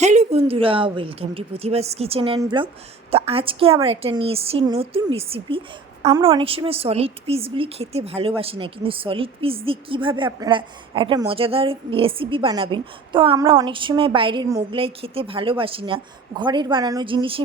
Hello বন্ধুরা, welcome to Pratibhas kitchen and blog. তো আজকে আবার একটা নিয়ে এসেছি নতুন রেসিপি আমরা অনেক সময় সলিড পিসগুলি খেতে ভালোবাসি না, কিন্তু সলিড পিস দিয়ে কীভাবে আপনারা একটা মজাদার রেসিপি বানাবেন? তো আমরা অনেক সময় বাইরের মোগলাই খেতে ভালোবাসি না, ঘরের বানানো জিনিসই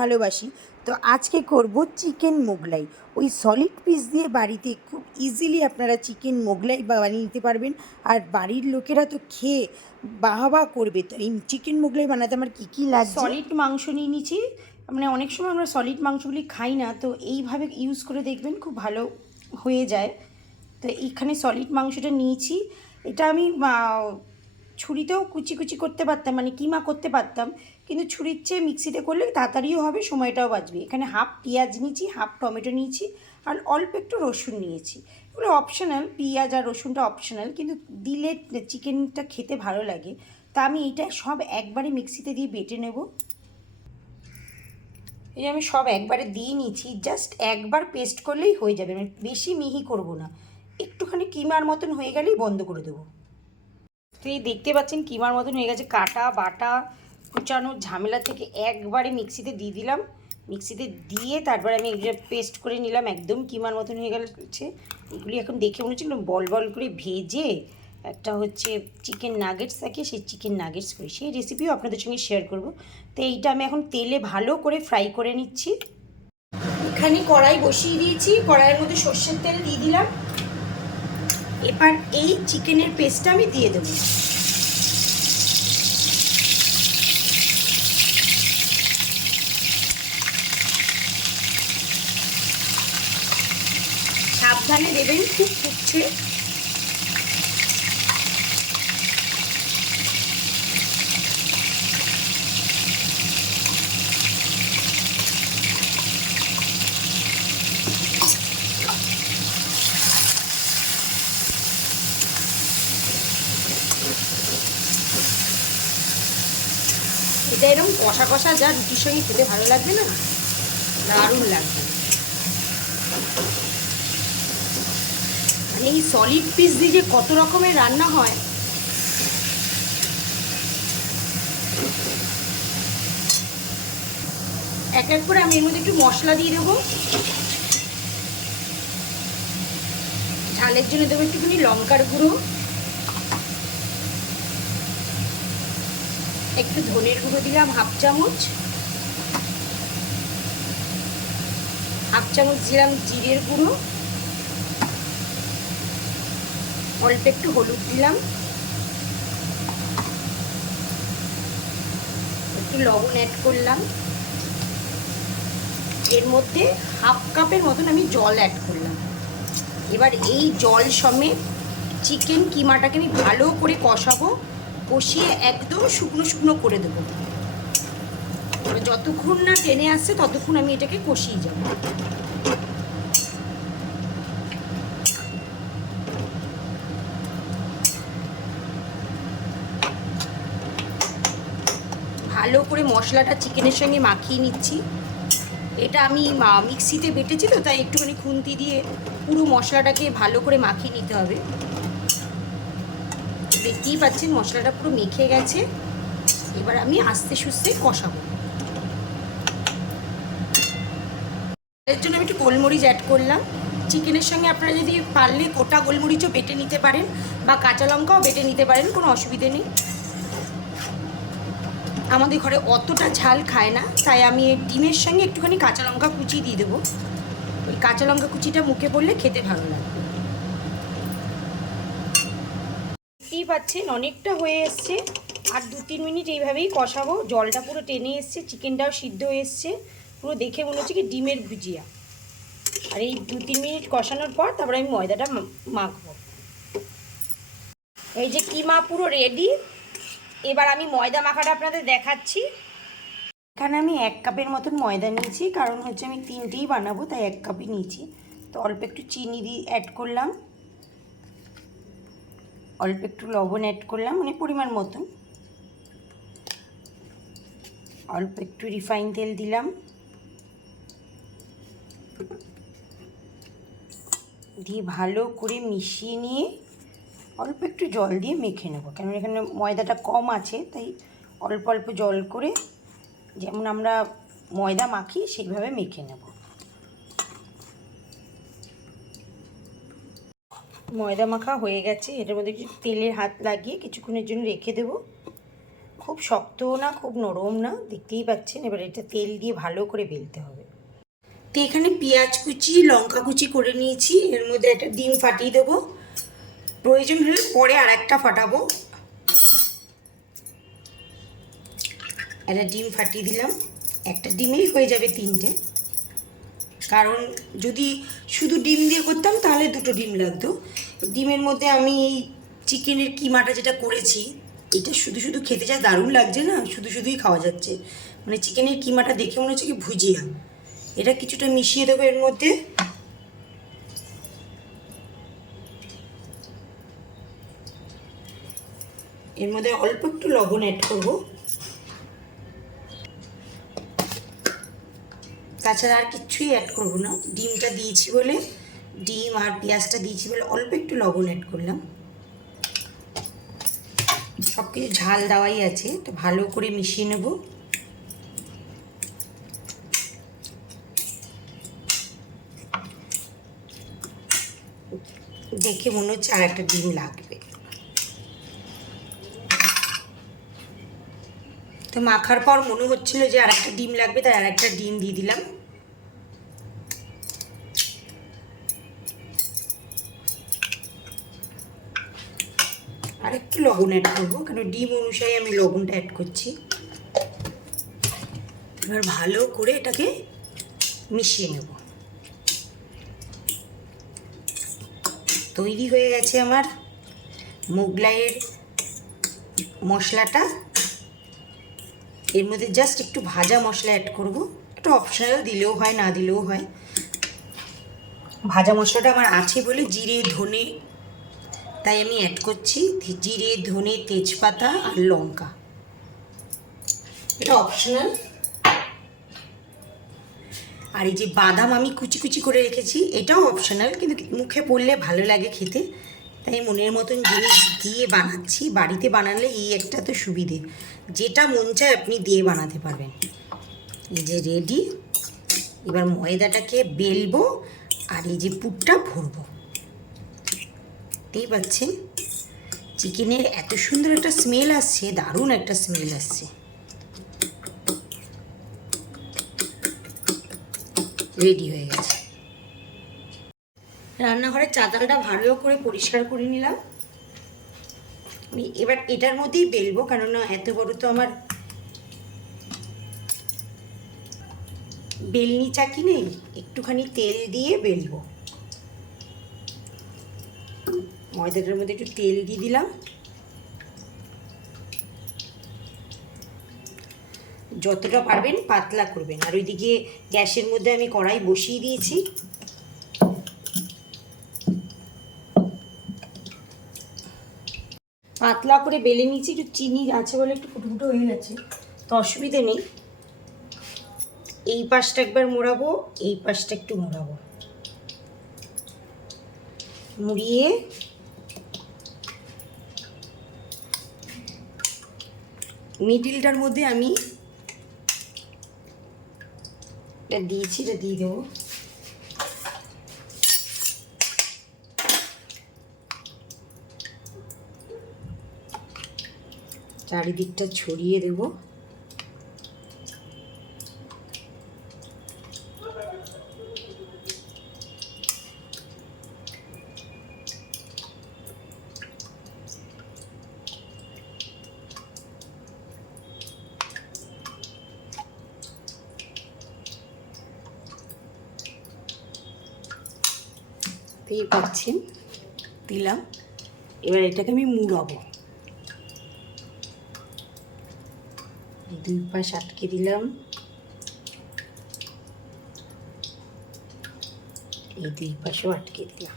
ভালোবাসি। তো আজকে করব চিকেন মোগলাই। ওই সলিড পিস দিয়ে বাড়িতে খুব ইজিলি আপনারা চিকেন মোগলাই বানিয়ে নিতে পারবেন। আর বাড়ির লোকেরা তো খেয়ে বাহবা করবে। তো এই চিকেন মোগলাই বানাতে আমার কী কী লাগছে? সলিড মাংস নিয়ে নিচ্ছি। মানে অনেক সময় আমরা সলিড মাংসগুলি খাই না। তো এইভাবে ইউজ করে দেখবেন খুব ভালো হয়ে যায়। তো এইখানে সলিড মাংসটা নিয়েছি। এটা আমি ছুরিতেও কুচি কুচি করতে পারতাম। মানে কিমা করতে পারতাম। কিন্তু ছুরির চেয়ে মিক্সিতে করলে তাড়াতাড়িও হবে, সময়টাও বাঁচবে। এখানে হাফ পেঁয়াজ নিয়েছি, হাফ টমেটো নিয়েছি আর অল্প একটু রসুন নিয়েছি। এগুলো অপশনাল পেঁয়াজ আর রসুনটা অপশনাল কিন্তু দিলে চিকেনটা খেতে ভালো লাগে। তা আমি এটা সব একবারে মিক্সিতে দিয়ে বেটে নেব। এই আমি সব একবারে দিয়ে নিয়েছি জাস্ট একবার পেস্ট করলেই হয়ে যাবে। মানে বেশি মিহি করব না। একটুখানি কিমার মতন হয়ে গেলেই বন্ধ করে দেবো। তো এই দেখতে পাচ্ছেন কিমার মতন হয়ে গেছে, কাটা, বাটা। কুচানোর ঝামেলা থেকে একবারে মিক্সিতে দিয়ে দিলাম। মিক্সিতে দিয়ে তারপরে আমি যে পেস্ট করে নিলাম, একদম কিমার মতন হয়ে গেছে। এগুলি এখন দেখে মনে হচ্ছে বল বল করে ভেজে একটা হচ্ছে চিকেন নাগেটস থাকে, সেই চিকেন নাগেটস করি। সেই রেসিপিও আপনাদের সঙ্গে শেয়ার করব। তো এইটা আমি এখন তেলে ভালো করে ফ্রাই করে নিচ্ছি। এখানে কড়াই বসিয়ে দিয়েছি, কড়াইয়ের মধ্যে সর্ষের তেল দিয়ে দিলাম। এবার এই চিকেনের পেস্টটা আমি দিয়ে দেবো। দেবেন খুব ফুটছে। এটা এরকম কষা কষা, যা রুটির সঙ্গে খেতে ভালো লাগবে না, দারুণ লাগবে। এই সলিড পিস দিয়ে যে কত রকমের রান্না হয়? এক এক করে আমি এর মধ্যে একটু মশলা দিয়ে দেবো। ঝালের জন্য দেবো একটুখানি লঙ্কার গুঁড়ো। একটু ধনের গুঁড়ো দিলাম হাফ চামচ। হাফ চামচ দিলাম জিরের গুঁড়ো। অল্প একটু হলুদ দিলাম। একটু লবণ অ্যাড করলাম। এর মধ্যে হাফ কাপের মতন আমি জল অ্যাড করলাম। এবার এই জল সমেত চিকেন কিমাটাকে আমি ভালো করে কষাবো, কষিয়ে একদম শুকনো শুকনো করে দেবো। যতক্ষণ না টেনে আসছে, ততক্ষণ আমি এটাকে কষিয়ে যাব। ভালো করে মশলাটা চিকেনের সঙ্গে মাখিয়ে নিচ্ছি। এটা আমি মিক্সিতে বেটেছি তো তাই একটুখানি খুন্তি দিয়ে পুরো মশলাটাকে ভালো করে মাখিয়ে নিতে হবে। দেখতেই পাচ্ছেন, মশলাটা পুরো মেখে গেছে। এবার আমি আস্তে সুস্তে কষাবো। এর জন্য আমি একটু গোলমরিচ অ্যাড করলাম। চিকেনের সঙ্গে আপনারা যদি পারলে গোটা গোলমরিচও বেটে নিতে পারেন বা কাঁচা লঙ্কাও বেটে নিতে পারেন, কোনো অসুবিধে নেই। আমাদের ঘরে অতটা ঝাল খায় না, তাই আমি ডিমের সঙ্গে একটুখানি কাঁচা লঙ্কা কুচি দিয়ে দেবো। ওই কাঁচা লঙ্কা কুচিটা মুখে পড়লে খেতে ভালো লাগবে দেখতেই পাচ্ছেন, অনেকটা হয়ে এসছে। আর দু তিন মিনিট এইভাবেই কষাবো। জলটা পুরো টেনে এসছে, চিকেনটাও সিদ্ধ হয়ে এসছে। পুরো দেখে মনে হচ্ছে কি ডিমের ভুজিয়া। আর এই দু তিন মিনিট কষানোর পর তারপরে আমি ময়দাটা মাখবো। এই যে কিমা পুরো রেডি এবার আমি ময়দা মাখাটা আপনাদের দেখাচ্ছি। এখানে আমি এক কাপের মতন ময়দা নিয়েছি, কারণ হচ্ছে আমি তিনটেই বানাবো, তাই এক কাপই নিয়েছি। তো অল্প একটু চিনি দিয়ে অ্যাড করলাম। অল্প একটু লবণ অ্যাড করলাম মানে পরিমাণ মতন। অল্প একটু রিফাইন তেল দিলাম। দিয়ে ভালো করে মিশিয়ে নিয়ে অল্প একটু জল দিয়ে মেখে নেব। কেন এখানে ময়দাটা কম আছে, তাই অল্প অল্প জল করে যেমন আমরা ময়দা মাখি, সেইভাবে মেখে নেব। ময়দা মাখা হয়ে গেছে, এটার মধ্যে কিছু তেলের হাত লাগিয়ে কিছুক্ষণের জন্য রেখে দেবো। খুব শক্তও না, খুব নরম না, দেখতেই পাচ্ছেন, এবার এটা তেল দিয়ে ভালো করে বেলতে হবে। তো এখানে পেঁয়াজ কুচি, লঙ্কা কুচি করে নিয়েছি, এর মধ্যে একটা ডিম ফাটিয়ে দেবো। প্রয়োজন হলে পরে আর একটা ফাটাবো। একটা ডিম ফাটিয়ে দিলাম। একটা ডিমেই হয়ে যাবে তিনটে। কারণ যদি শুধু ডিম দিয়ে করতাম, তাহলে দুটো ডিম লাগতো। ডিমের মধ্যে আমি এই চিকেনের কিমাটা যেটা করেছি, এটা শুধু শুধু খেতে যা দারুণ লাগছে না, শুধু শুধুই খাওয়া যাচ্ছে। মানে চিকেনের কিমাটা দেখে মনে হচ্ছে কি ভুজিয়া। এটা কিছুটা মিশিয়ে দেবো এর মধ্যে। এর মধ্যে অল্প একটু লবণ অ্যাড করব। তাছাড়া আর কিচ্ছুই অ্যাড করব না। ডিমটা দিয়েছি বলে, ডিম আর পেঁয়াজটা দিয়েছি বলে অল্প একটু লবণ অ্যাড করলাম। সব কিছু ঝাল দেওয়াই আছে, তো ভালো করে মিশিয়ে নেব। দেখে মনে হচ্ছে আর একটা ডিম লাগবে। তো মাখার পর মনে হচ্ছিল যে আর একটা ডিম লাগবে, তাই আর একটা ডিম দিয়ে দিলাম। আর একটু লবণ অ্যাড করব কারণ ডিম অনুসারে আমি লবণটা অ্যাড করছি। এবার ভালো করে এটাকে মিশিয়ে নেব। তৈরি হয়ে গেছে আমার মোগলাইয়ের মশলাটা। এর মধ্যে জাস্ট একটু ভাজা মশলা অ্যাড করব। একটু অপশনাল দিলেও হয়, না দিলেও হয়। ভাজা মশলাটা আমার আছে বলে জিরে, ধনে, তাই আমি অ্যাড করছি। জিরে, ধনে, তেজপাতা আর লঙ্কা। এটা অপশনাল আর এই যে বাদাম আমি কুচি কুচি করে রেখেছি, এটাও অপশনাল কিন্তু মুখে পড়লে ভালো লাগে খেতে। তাই মনের মতন জিনিস দিয়ে বানাচ্ছি। বাড়িতে বানালে এই একটা তো সুবিধে। যেটা মন চায় আপনি দিয়ে বানাতে পারবেন। এই যে রেডি এবার ময়দাটাকে বেলবো আর এই যে পুরটা ভরবো। দেখতেই পাচ্ছেন? চিকেনের এত সুন্দর একটা স্মেল আসছে, দারুণ একটা স্মেল আসছে। রেডি হয়ে গেছে। রান্নাঘরের চাতালটা ভালো করে পরিষ্কার করে নিলাম। আমি এবার এটার মধ্যেই বেলবো, কেননা এত বড় তো আমার বেলনি চাকি নেই, একটুখানি তেল দিয়ে বেলবো। ময়দাটার মধ্যে একটু তেল দিয়ে দিলাম। যতটা পারবেন পাতলা করবেন, আর ওইদিকে গ্যাসের মধ্যে আমি কড়াই বসিয়ে দিয়েছি। পাতলা করে বেলে নিয়েছি, একটু চিনি আছে বলে একটু ফুটো হয়ে গেছে। তো অসুবিধে নেই। এই পাশটা একবার মোড়াবো, এই পাশটা একটু মোড়াবো। মুড়িয়ে মিডিলটার মধ্যে আমি এটা দিয়েছি, এটা দিয়ে দেবো। চারিদিকটা ছড়িয়ে দেবো। পাচ্ছেন? দিলাম। এবার এটাকে আমি মুড়াবো এই দুই পাশ আটকে দিলাম। এই দুই পাশেও আটকে দিলাম।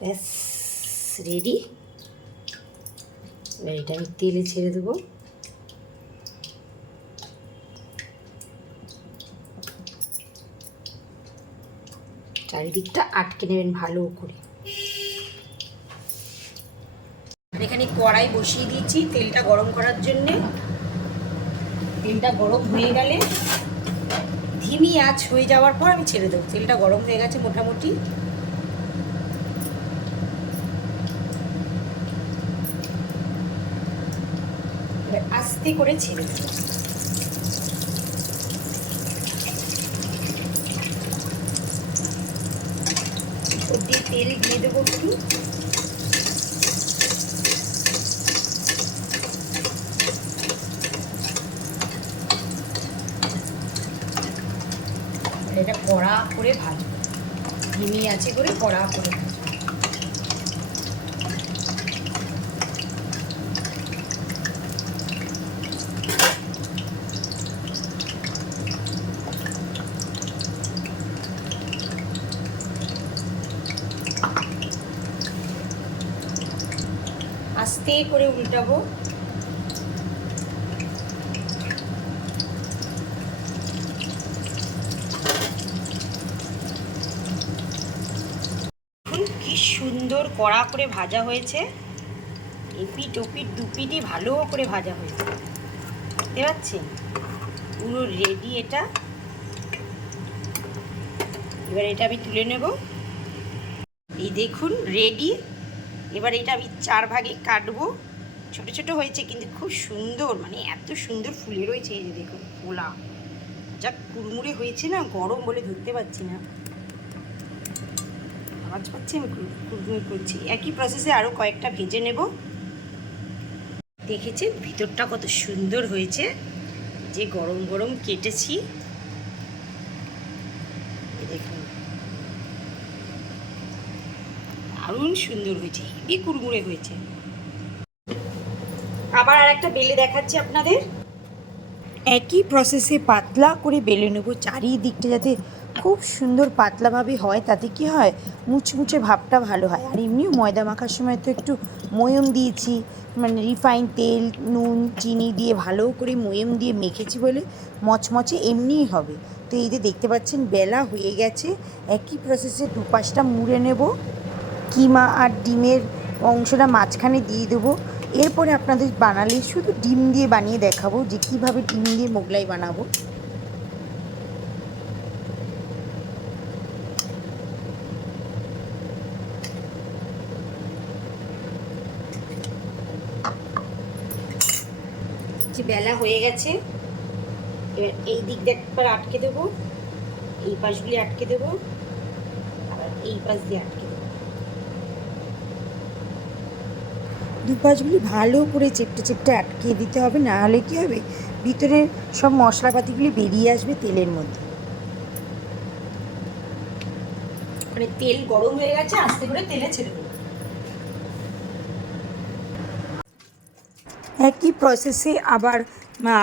ব্যাস রেডি এবার এটা আমি তেলে ছেড়ে দেবো। চারিদিকটা আটকে নেবেন ভালো করে আর এখানে এখানে কড়াই বসিয়ে দিয়েছি তেলটা গরম করার জন্যে। তেলটা গরম হয়ে গেলে ধিমি আঁচ হয়ে যাওয়ার পর আমি ছেড়ে দেবো। তেলটা গরম হয়ে গেছে মোটামুটি। আস্তে করে ছেড়ে দেবো। তেল দিয়ে দেবো একটু। এটা কড়া করে ভাজবো। ধিমি আছে করে কড়া করে ভাজবো। আস্তে করে উল্টাবো দেখুন কি সুন্দর কড়া করে ভাজা হয়েছে। এপিট ওপিট দুপিটই ভালো করে ভাজা হয়েছে। দেখতে পাচ্ছেন? পুরো রেডি এটা। এবার এটা আমি তুলে নেব। এই দেখুন রেডি এবার এটা আমি চার ভাগে কাটবো। ছোট ছোট হয়েছে, কিন্তু খুব সুন্দর মানে এত সুন্দর ফুলে রয়েছে এই যে দেখুন ফোলা যা কুড়মুড়ে হয়েছে না, গরম বলে ধরতে পারছি না। আওয়াজ পাচ্ছি আমি করছি। একই প্রসেসে আরও কয়েকটা ভেজে নেব। দেখেছেন ভিতরটা কত সুন্দর হয়েছে? যে গরম গরম কেটেছি। দেখুন। দারুণ সুন্দর হয়েছে হেবি কুড়মুড়ে হয়েছে। আবার আর একটা বেলে দেখাচ্ছি আপনাদের। একই প্রসেসে পাতলা করে বেলে নেব, চারিদিকটা যাতে খুব সুন্দর পাতলাভাবে হয়, তাতে কি হয়? মুচমুচে ভাবটা ভালো হয়। আর এমনিও ময়দা মাখার সময় তো একটু ময়ম দিয়েছি মানে রিফাইন তেল, নুন, চিনি দিয়ে ভালো করে ময়ম দিয়ে মেখেছি বলে মচমচে এমনিই হবে। তো এই যে দেখতে পাচ্ছেন, বেলা হয়ে গেছে। একই প্রসেসে দুপাশটা মুড়ে নেব। কিমা আর ডিমের অংশটা মাঝখানে দিয়ে দেবো। এরপরে আপনাদের বানালে শুধু ডিম দিয়ে বানিয়ে দেখাবো যে কীভাবে ডিম দিয়ে মোগলাই বানাবো। বেলা হয়ে গেছে। এবার এই দিক একবার আটকে দেবো। এই পাশগুলি আটকে দেবো। আবার এই পাশ দিয়ে আটকে দেবো। দুপাশগুলি ভালো করে চেপটে চেপটে আটকে দিতে হবে। না হলে কী হবে? ভিতরে সব মশলাপাতিগুলি বেরিয়ে আসবে তেলের মধ্যে। মানে তেল গরম হয়ে গেছে, আস্তে করে তেলে ছেড়ে দেবো। একই প্রসেসে আবার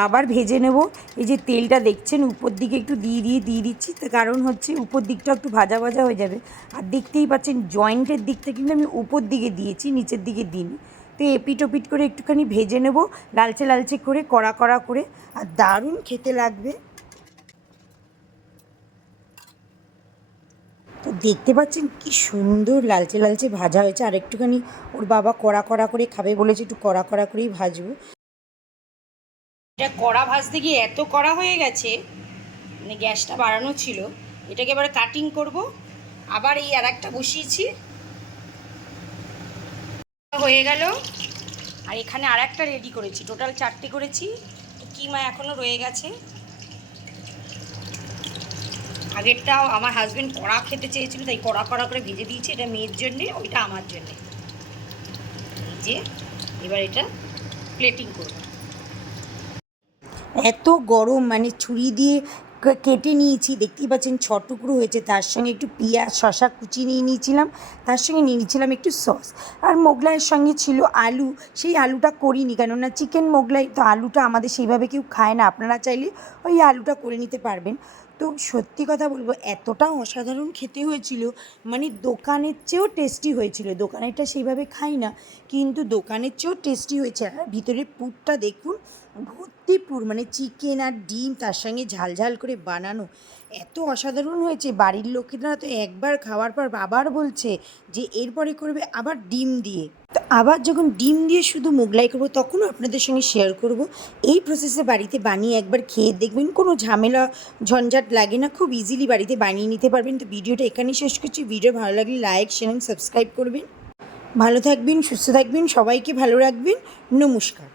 আবার ভেজে নেব। এই যে তেলটা দেখছেন, উপর দিকে একটু দিয়ে দিয়ে দিয়ে দিচ্ছি। কারণ হচ্ছে উপর দিকটা একটু ভাজা ভাজা হয়ে যাবে। আর দেখতেই পাচ্ছেন জয়েন্টের দিকটা কিন্তু আমি উপর দিকে দিয়েছি, নিচের দিকে দিইনি। তো এপিট ওপিট করে একটুখানি ভেজে নেব, লালচে লালচে করে, কড়া কড়া করে। আর দারুণ খেতে লাগবে। তো দেখতে পাচ্ছেন কি সুন্দর লালচে লালচে ভাজা হয়েছে। আর একটুখানি ওর বাবা কড়া কড়া করে খাবে বলেছে, একটু কড়া কড়া করেই ভাজবো। এটা কড়া ভাজতে গিয়ে এত কড়া হয়ে গেছে মানে গ্যাসটা বাড়ানো ছিল। এটাকে এবারে কাটিং করব। আবার এই আর একটা বসিয়েছি। হয়ে গেল। আর এখানে আর একটা রেডি করেছি। টোটাল চারটে করেছি। কিমা এখনও রয়ে গেছে? আগেরটাও আমার হাজবেন্ড কড়া খেতে চেয়েছিল, তাই কড়া কড়া করে ভেজে দিয়েছি। এটা মেয়ের জন্যে, ওইটা আমার জন্যে। যে এবার এটা প্লেটিং করব। এত গরম মানে ছুরি দিয়ে কেটে নিয়েছি, দেখতেই পাচ্ছেন ছ টুকরো হয়েছে। তার সঙ্গে একটু পেঁয়াজ শশা কুচি নিয়ে নিয়েছিলাম। তার সঙ্গে নিয়ে নিয়েছিলাম একটু সস। আর মোগলাইয়ের সঙ্গে ছিল আলু। সেই আলুটা করিনি, কেননা চিকেন মোগলাই, তো আলুটা আমাদের সেইভাবে কেউ খায় না। আপনারা চাইলে ওই আলুটা করে নিতে পারবেন। তো সত্যি কথা বলব, এতটা অসাধারণ খেতে হয়েছিল মানে দোকানের চেয়েও টেস্টি হয়েছিল। দোকানেরটা সেইভাবে খাই না, কিন্তু দোকানের চেয়েও টেস্টি হয়েছে। আর ভিতরের পুরটা দেখুন ভর্তি পুর মানে চিকেন আর ডিম তার সঙ্গে ঝাল ঝাল করে বানানো। এত অসাধারণ হয়েছে। বাড়ির লোকেরা তো একবার খাওয়ার পর আবার বলছে যে এরপরে করবে আবার ডিম দিয়ে। তো আবার যখন ডিম দিয়ে শুধু মোগলাই করব, তখনও আপনাদের সঙ্গে শেয়ার করব। এই প্রসেসে বাড়িতে বানিয়ে একবার খেয়ে দেখবেন, কোনো ঝামেলা, ঝঞ্ঝাট লাগে না। খুব ইজিলি বাড়িতে বানিয়ে নিতে পারবেন। তো ভিডিওটা এখানেই শেষ করছি। ভিডিও ভালো লাগলে লাইক শেয়ার সাবস্ক্রাইব করবেন। ভালো থাকবেন, সুস্থ থাকবেন, সবাইকে ভালো রাখবেন। নমস্কার।